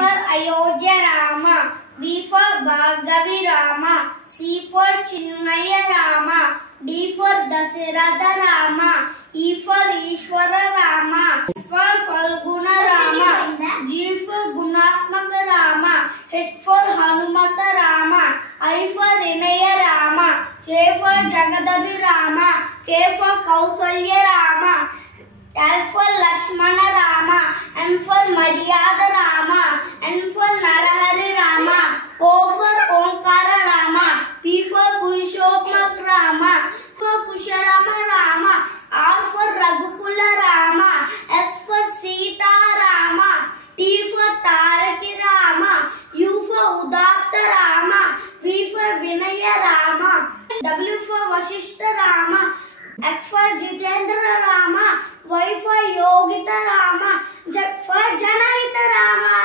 for Ayodhya Rama. B for Bhargavi Rama. C for Chinmaya Rama. D for Dasharatha Rama. E for Ishwara Rama. F for Falguna Rama. G for Gunatmaka Rama. H for Hanumata Rama. I for Vinaya Rama. J for Jagadabi Rama. K for Kausalya Rama. L for Lakshmana Rama. M for Maryada Rama. N for Narahari Rama. O for Omkara Rama. P for Purushotmak Rama. For Kusharama Rama. R for Raghukula Rama. S for Sita Rama. T for Taraki Rama. U for Udatta Rama. V for Vinaya Rama. W for Vasishtha Rama. X for Jitendra Rama. Y for Yogita Rama. Z for Janahita Rama.